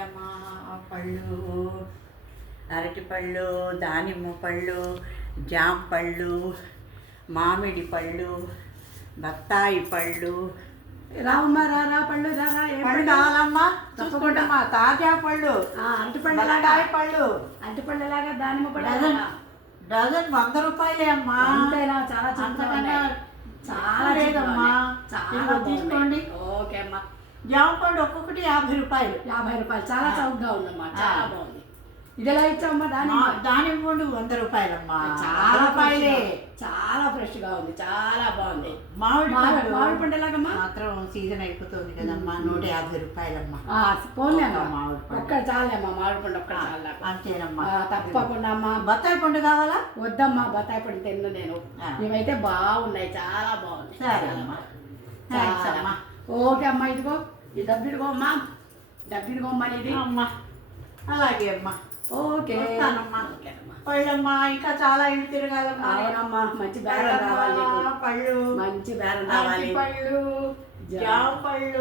పళ్ళమ్మా, పళ్ళు అరటి పళ్ళు, దానిమ్మ పళ్ళు, జామ పళ్ళు, మామిడి పళ్ళు, బత్తాయి పళ్ళు. రావమ్మా రా పళ్ళు రా పళ్ళు కావాలమ్మా, చూసుకుంటామా. తాజా పళ్ళు, అరటిపళ్ళు బత్తాయి పళ్ళు. అరటిపళ్ళు ఎలాగా, దానిమ్మ పళ్ళు డజన్ 100 రూపాయలే అమ్మా. అంతేనా? చాలా అంతకన్నా చాలా లేదమ్మా. చాలా తీసుకోండి. ఓకే అమ్మా. జామ పండు ఒక్కొక్కటి 50 రూపాయలు. 50 రూపాయలు చాలా చౌకగా ఉందమ్మా, చాలా బాగుంది. ఇది ఎలా ఇచ్చావమ్మా? దానిమ్మ పండు 100 రూపాయలమ్మా. చాలా రూపాయలే. చాలా ఫ్రెష్ గా ఉంది, చాలా బాగుంది. మామిడి పండు ఎలాగమ్మా? మాత్రం సీజన్ అయిపోతుంది కదమ్మా, 150 రూపాయలమ్మా. పోన్లే మామిడి పండు ఒక్కటి చాలేమ్మా, మామిడి పండు ఒక్కటి చాలా. అంతేనమ్మా. తప్పకుండా అమ్మా. బత్తాయి పండు కావాలా? వద్దమ్మా, బత్తాయి పండు తిన్ను నేను. ఇవైతే బాగున్నాయి, చాలా బాగుంది. సరే అమ్మా. థ్యాంక్స్ అమ్మా. ఓకే అమ్మా. ఇదిగో ఈ డబ్బిడిగో అమ్మా, డబ్బిడిగో అమ్మా ఇది. అమ్మా అలాగే అమ్మా. ఓకే పళ్ళమ్మా, ఇంకా చాలా ఇల్లు తిరగాలమ్మా. అవునమ్మా, మంచి బేరం రావాలి, పళ్ళు మంచి బేరం రావాలి. పళ్ళు, జామ పళ్ళు.